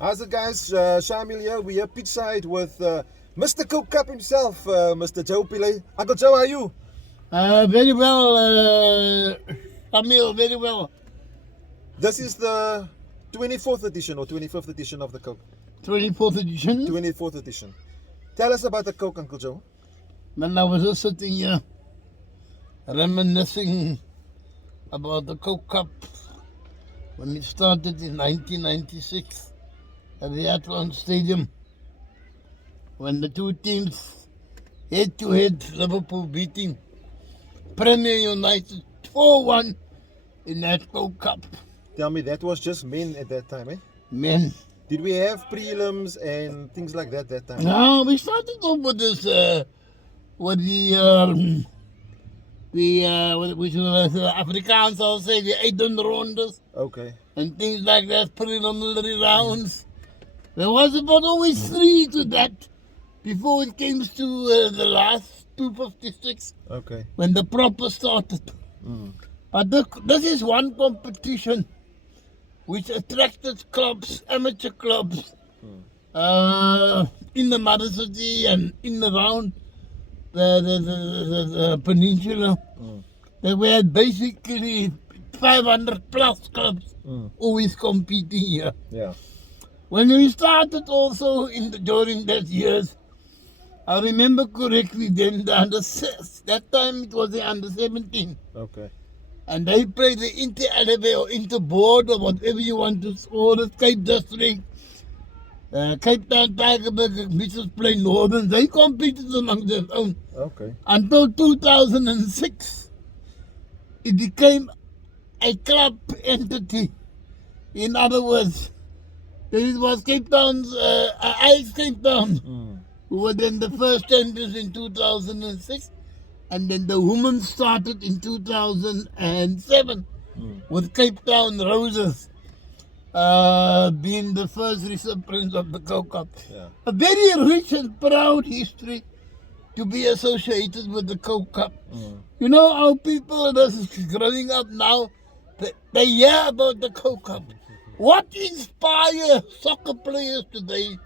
How's it, guys? Shamil here. We are pitchside with Mr. Coke Cup himself, Mr. Joe Pillay. Uncle Joe, how are you? Very well, Camille, very well. This is the 24th edition or 25th edition of the Coke. 24th edition. 24th edition. Tell us about the Coke, Uncle Joe. When I was just sitting here reminiscing about the Coke Cup when it started in 1996 at the Athlone Stadium, when the two teams head-to-head, Liverpool beating Premier United 4-1 in that Coke Cup. Tell me, that was just men at that time, eh? Men. Did we have prelims and things like that time? No, we started off with this, with the which was Afrikaans, I'll say, the 800 rondes. Okay. And things like that, preliminary rounds. There was about always 3 to that before it came to the last 256. Okay. When the proper started. But this is one competition which attracted clubs, amateur clubs, in the mother city and in around the peninsula. They were basically 500 plus clubs always competing here. Yeah. When we started also during that years, I remember correctly then that time it was the under 17. Okay. And they played the inter-Aleve or inter-board or whatever you want to call it, Cape District, Cape Town, Tygerberg, Mitchells Plain, Northern. They competed among their own. Okay. Until 2006, it became a club entity. In other words, it was Cape Town's, Ice Cape Town, who were then the first champions in 2006. And then the women started in 2007 with Cape Town Roses being the first recipients of the Coke Cup. Yeah. A very rich and proud history to be associated with the Coke Cup. You know how people that's growing up now, they hear about the Coke Cup. What inspires soccer players today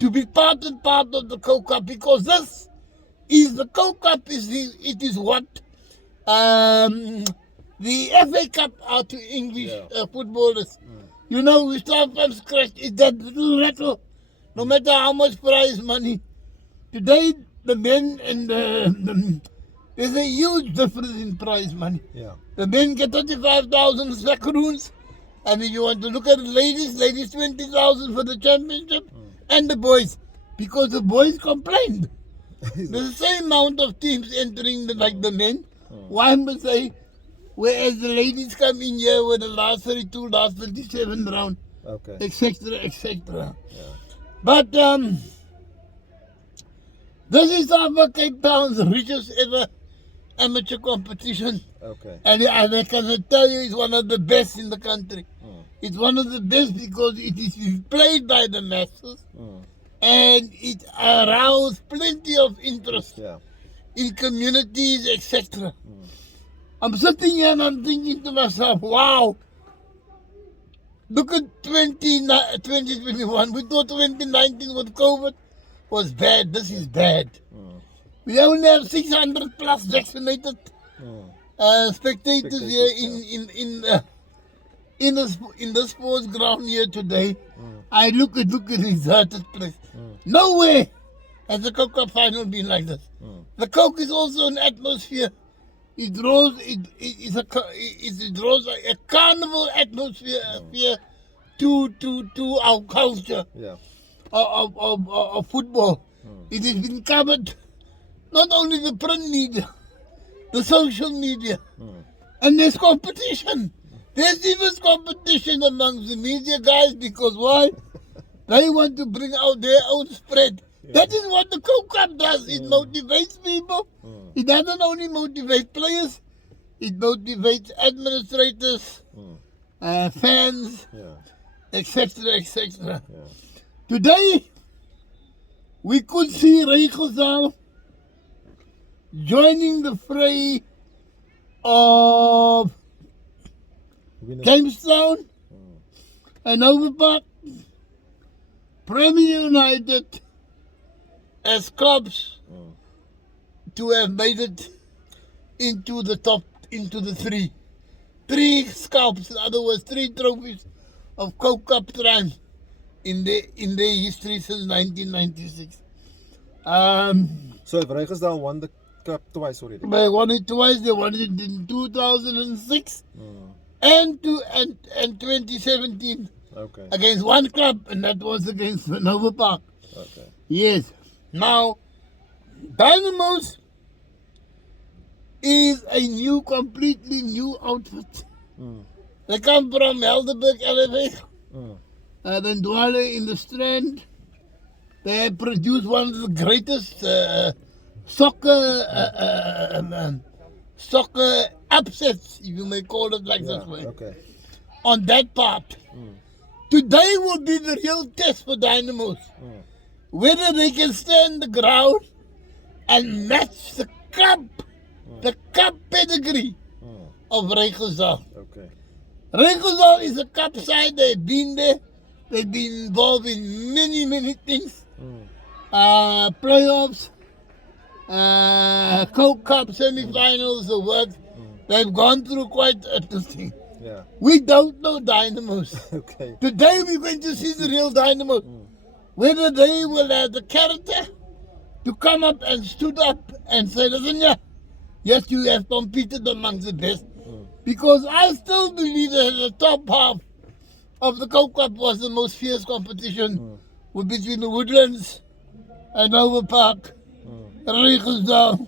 to be part of the Coke Cup? Because this is the Coke Cup it is what the FA Cup are to English footballers. You know, we start from scratch. It's that little rattle, no matter how much prize money. Today, the men and there's a huge difference in prize money. Yeah. The men get 35,000 sackaroons, and if you want to look at the ladies 20,000 for the championship, and the boys, because the boys complained. There's the same amount of teams entering like the men. Why must I? Whereas the ladies come in here with the last 32, last 37 round, Okay. etc., etc. Yeah. But this is our Cape Town's richest ever amateur competition. Okay. And I can tell you, it's one of the best in the country. It's one of the best because it is played by the masses. And it aroused plenty of interest in communities, etc. I'm sitting here and I'm thinking to myself, wow, look at 2021. We thought 2019 with COVID was bad. This is bad. We only have 600 plus vaccinated spectators here in the sports ground here today. I look at the deserted place. Nowhere has the Coke Cup final been like this. The Coke is also an atmosphere. It draws a carnival atmosphere to our culture of football. It has been covered not only the print media, the social media, and there's competition. There's even competition amongst the media guys because why? They want to bring out their own spread. That is what the Coke Cup does. It motivates people. It doesn't only motivate players. It motivates administrators, fans, etc., etc. Today, we could see Reykjavik joining the fray of Jamestown and Overpark Premier United as clubs to have made it into the top, into the three scalps, in other words, 3 trophies of Coke Cup triumph in their history since 1996. So if Rijksdal won the cup twice already. They won it twice. They won it in 2006 and 2017 Okay. against one club, and that was against Nova Park. Okay. Yes. Now, Dynamos is a completely new outfit. They come from Helderberg, LFA. Then Dwale in the Strand. They have produced one of the greatest soccer upsets, if you may call it like this way, Okay. on that part. Today will be the real test for Dynamos. Whether they can stand the ground and match the cup pedigree of Rijksdal. Okay. Rijksdal is a cup side. They've been there. They've been involved in many things. Playoffs, Coke Cup semi-finals, the work. They've gone through quite a thing. Yeah. We don't know Dynamos. Okay. Today we're going to see the real Dynamos. Whether they will have the character to come up and stood up and say, listen, yes, you have competed amongst the best. Because I still believe that the top half of the Coke Cup was the most fierce competition between the Woodlands and Nova Park, Rijksdal,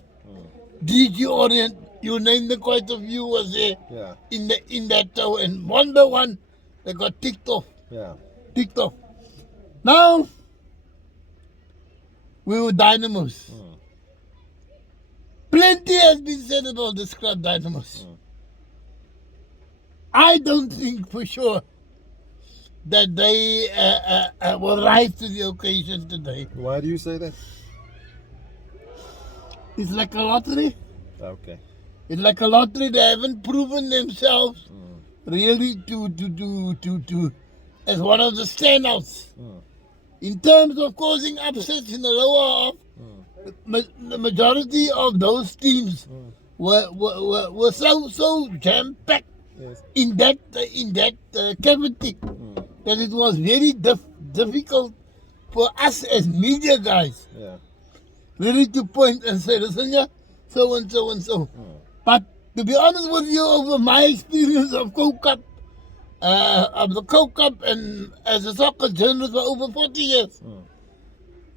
DG Orient, you name the quite a few was there in that tower, and one by one they got ticked off. Yeah. Ticked off. Now we were Dynamos. Plenty has been said about this club, Dynamos. I don't think for sure that they will rise to the occasion today. Why do you say that? It's like a lottery. Okay. It's like a lottery. They haven't proven themselves really to as one of the standouts. In terms of causing upsets in the lower half, the majority of those teams were so jam-packed in that cavity that it was very difficult for us as media guys really to point and say, listen, so and so and so. But to be honest with you, over my experience of Coke Cup, of the Coke Cup, and as a soccer journalist for over 40 years,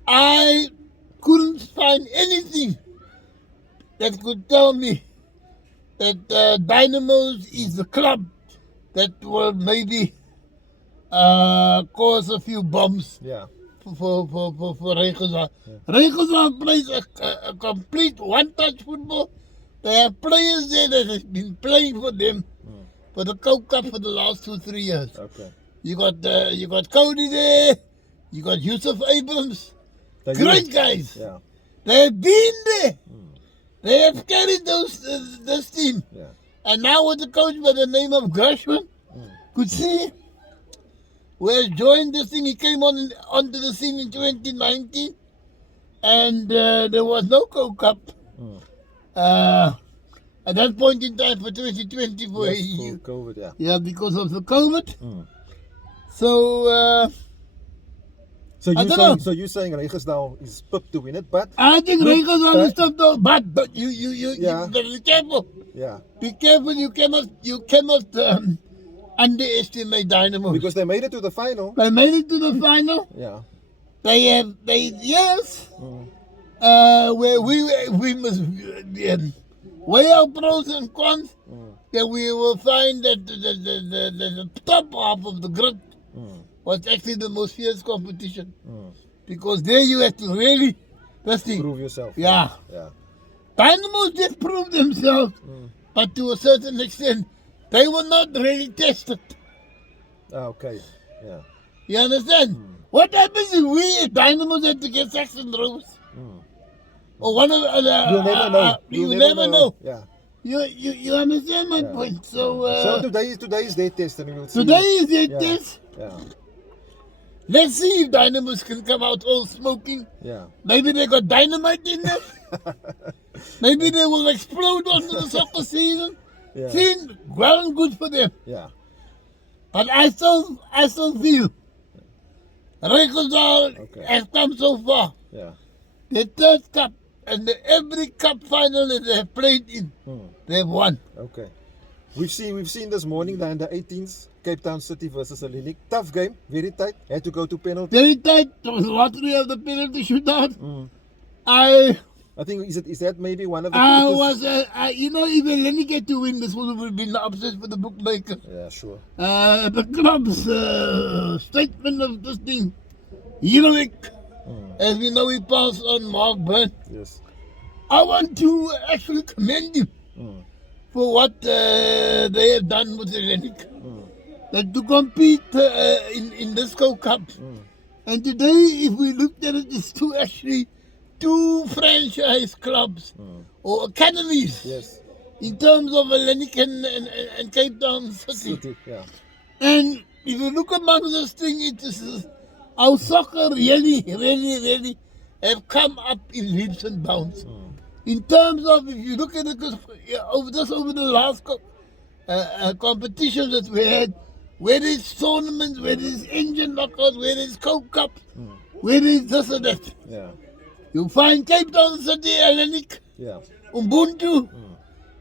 I couldn't find anything that could tell me that Dynamos is the club that will maybe cause a few bombs for Rijksdal. Rijksdal plays a complete one-touch football. They have players there that have been playing for them for the Coke Cup for the last 2-3 years. Okay. You got Cody there. You got Joesph Abrams. Great guys. Yeah. They have been there. They have carried this team. Yeah. And now with the coach by the name of Gershwin, could see, who has joined this thing. He came onto the scene in 2019, and there was no Coke Cup. At that point in time for 2020, for COVID, because of the COVID. So you're saying Rijksdal is pipped to win it, but I think Rijksdal is tough though. But you better be careful. Yeah. Be careful. You cannot underestimate Dynamo. Because they made it to the final. They made it to the final. Yeah. Where we must weigh our pros and cons. That we will find that the top half of the grid was actually the most fierce competition. Because there you have to really prove yourself. Yeah. Dynamos just proved themselves, but to a certain extent, they were not really tested. Okay. Yeah. You understand? What happens if we at Dynamos had to get Saxon Rose? Or one of the You'll never know. You never know. Yeah. You understand my point? So today is their test, and we will see. Today is their test. Yeah. Let's see if Dynamos can come out all smoking. Yeah. Maybe they got dynamite in them. Maybe they will explode onto the soccer season. Yeah. Then, well and good for them. Yeah. But I still feel Rekordal Okay. has come so far. Yeah. The third cup and every cup final that they have played in, they've won. Okay. We've seen this morning the under 18s, Cape Town City versus Hellenic. Tough game, very tight. Had to go to penalty. Very tight. There was lottery of the penalty shootout. I think is that maybe one of the I quickest- was, if Hellenic had to win, this would have been the upset for the bookmaker. Yeah, sure. The club's statement of this thing, heroic, as we know, he passed on Mark Byrne. Yes. I want to actually commend him for what they have done with Hellenic. That to compete in this Cup. And today, if we looked at it, it's two franchise clubs or academies Yes. in terms of Hellenic and Cape Town City. City, yeah. And if you look among this thing, it is our soccer really have come up in leaps and bounds. In terms of, if you look at it, over the last competitions that we had, where is tournaments, where is engine knockouts, where is Cup, where is this and that. Yeah. You find Cape Town City, Hellenic, Yeah. Ubuntu,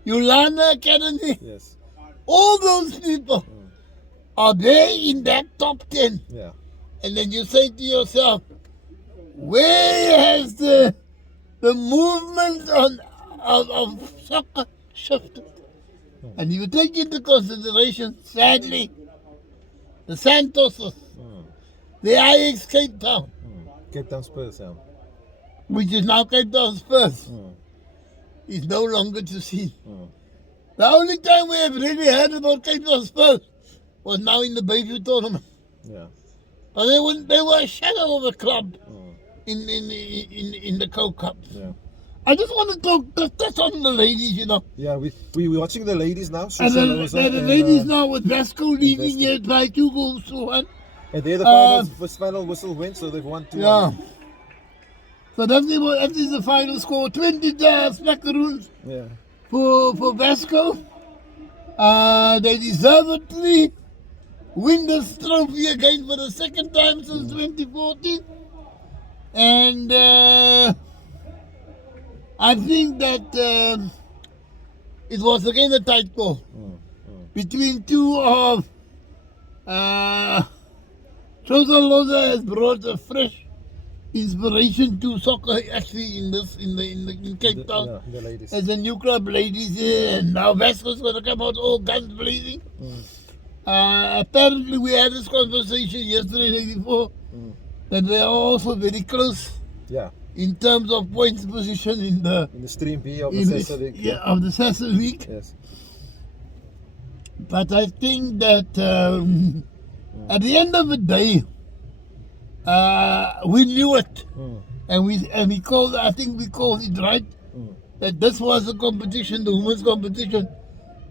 Ulana Academy, Yes. all those people are there in that top 10. Yeah. And then you say to yourself, where has the movement of soccer shifted? And you take into consideration, sadly, the Santoses, the Ajax Cape Town, Cape Town Spurs, yeah. which is now Cape Town Spurs, is no longer to see. The only time we have really heard about Cape Town Spurs was now in the Bayview tournament. Yeah. But they were a shadow of a club in the Cup. Yeah. I just want to touch on the ladies, Yeah, we're watching the ladies now. And Susan the Rosa ladies now with Vasco leading Vasco. it by 2-1. And they're the final whistle win, so they've won 2-1. Yeah. So that is the final score. 20 Smackaroons Yeah. for Vasco. They deservedly win this trophy again for the second time since 2014. And I think that it was again a tight call between two of Chosa Loza has brought a fresh inspiration to soccer actually in Cape Town. Yeah, the ladies. As a new club, ladies here, and now Vasco's going to come out all guns blazing. Apparently, we had this conversation yesterday, day before, that they are also very close Yeah. in terms of points position in the Stream B of the Sessa League. of the Sessa League. Yes. But I think that at the end of the day, we knew it, and we called. I think we called it right that this was a competition, the women's competition,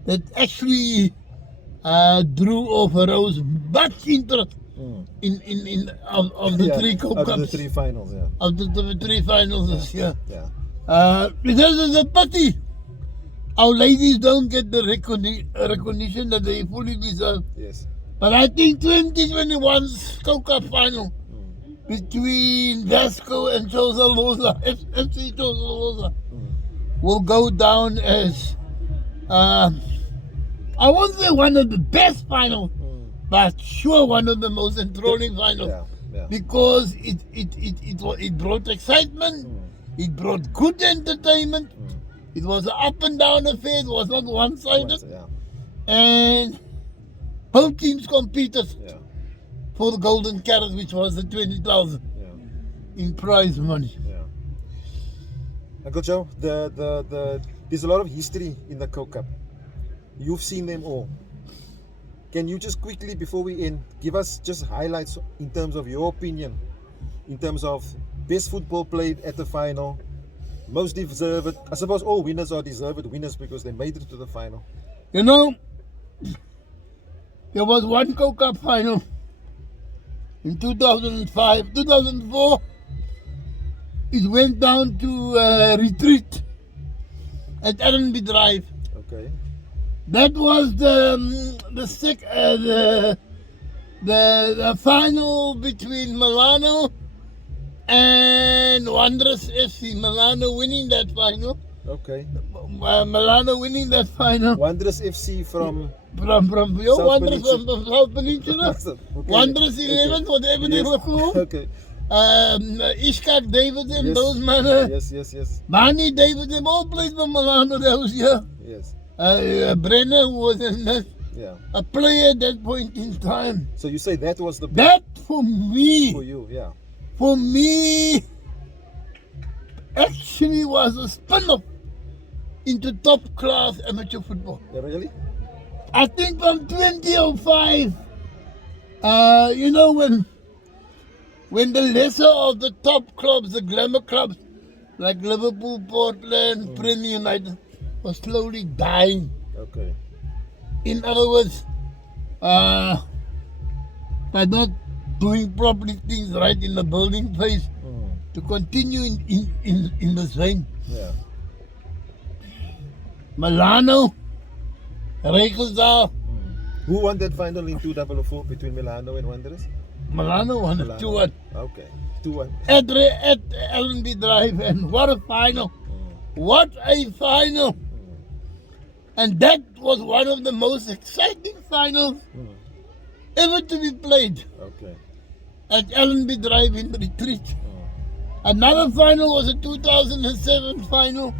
that actually drew or arose much interest of the three Cup of the Cups, three finals, yeah. of the three finals this year. Yeah. Because it's a pity our ladies don't get the recognition that they fully deserve. Yes. But I think 2021's Cup final between Vasco and Chosa Loza, FC Chosa Loza, will go down as, I won't say one of the best finals, but sure one of the most enthralling finals. Yeah. Yeah. Because it brought excitement, it brought good entertainment, it was an up and down affair, it was not one-sided, Yeah. and both teams competed Yeah. for the Golden Carrot, which was the 20,000 Yeah. in prize money. Yeah. Uncle Joe, there's a lot of history in the Coke Cup. You've seen them all. Can you just quickly, before we end, give us just highlights in terms of your opinion, in terms of best football played at the final, most deserved? I suppose all winners are deserved winners because they made it to the final. You know, there was one Cup final In 2005, 2004, it went down to retreat at Allenby Drive. Okay. That was the final between Milano and Wanderers FC. Milano winning that final. Okay. Milano winning that final. Wanderers FC from From South Wanderers Peninsula. from South Peninsula. Okay. Wanderers 11, whatever they Yes. were called. Okay. Ishak Davidson, Yes. those men. Yes. Barney Davidson all played for Milano those years. Yes. Brenner who was Yeah. a player at that point in time. So you say that was the best That for me, for you, yeah. actually was a spin-off into top class amateur football. Yeah, really? I think from 2005, when the lesser of the top clubs, the glamour clubs, like Liverpool, Portland, Premier United, was slowly dying. Okay. In other words, by not doing properly things right in the building phase, to continue in the same. Yeah. Milano, Rijkersdal, Who won that final in 2004 between Milano and Wanderers? Milano won it 2-1 Okay. 2-1. at Allenby Drive, and what a final! What a final! And that was one of the most exciting finals ever to be played Okay. at Allenby Drive in Retreat. Another final was a 2007 final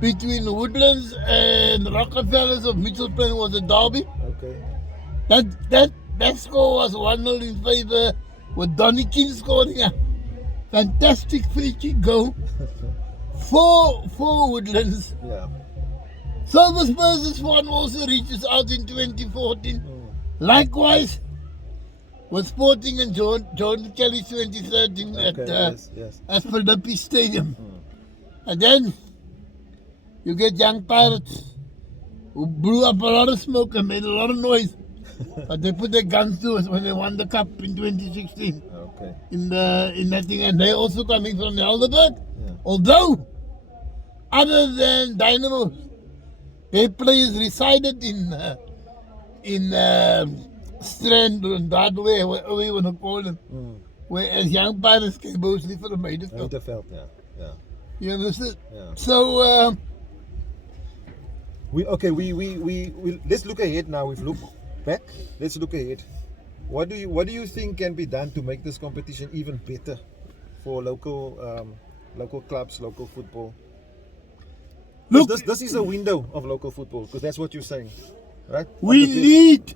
between Woodlands and Rockefellers of Mitchell Plain. Was a derby. Okay. That score was 1-0 in favour, with Donny King scoring a fantastic free kick goal for Woodlands. Yeah. Silver Spurs' one also reaches out in 2014. Likewise, with Sporting and Jordan Kelly's 2013 Okay. Yes. at Philippi Stadium. And then you get Young Pirates, who blew up a lot of smoke and made a lot of noise. But they put their guns to us when they won the cup in 2016 Okay. in that thing, and they're also coming from Helderberg. Yeah. Although, other than Dynamo, their players resided in Strand and that way, whatever you want to call them. Whereas Young Pirates came mostly for the Maideveld. Winterveld, yeah. You understand? Yeah. So, We let's look ahead now. We've looked back. Let's look ahead. What do you think can be done to make this competition even better for local clubs, local football? look, This is a window of local football, because that's what you're saying, right? we need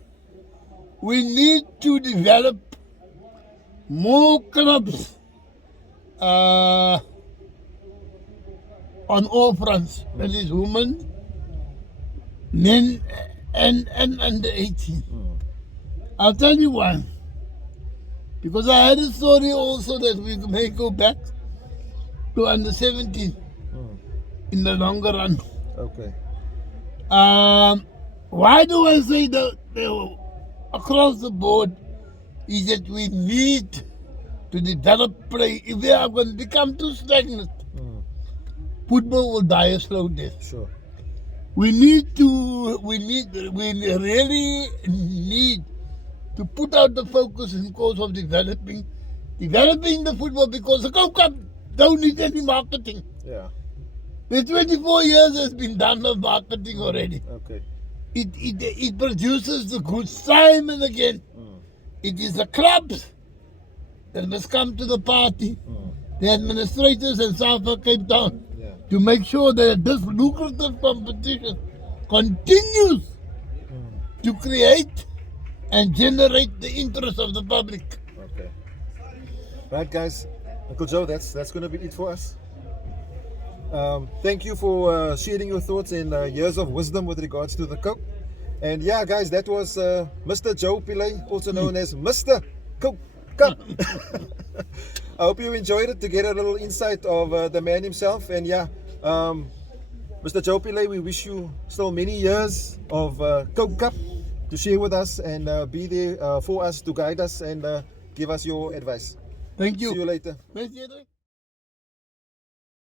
to develop more clubs on all fronts. That is women, men, and under 18. I'll tell you why. Because I had a story also that we may go back to under 17 in the longer run. Okay. Why do I say that across the board is that we need to develop play? If we are going to become too stagnant, football will die a slow death. Sure. We really need to put out the focus in course of developing the football, because the Gold Cup don't need any marketing. Yeah. The 24 years has been done of marketing already. Okay. It produces the goods time and again. It is the clubs that must come to the party, the administrators in South Cape Town, to make sure that this lucrative competition continues to create and generate the interest of the public. Okay. Right, guys. Uncle Joe, that's going to be it for us. Thank you for sharing your thoughts and years of wisdom with regards to the Coke. And yeah, guys, that was Mr. Joe Pillay, also known as Mr. Coke Cup. I hope you enjoyed it, to get a little insight of the man himself. And yeah, Mr. Joe Pillay, we wish you still many years of Coke Cup to share with us and be there for us, to guide us and give us your advice. Thank See you you. later. Best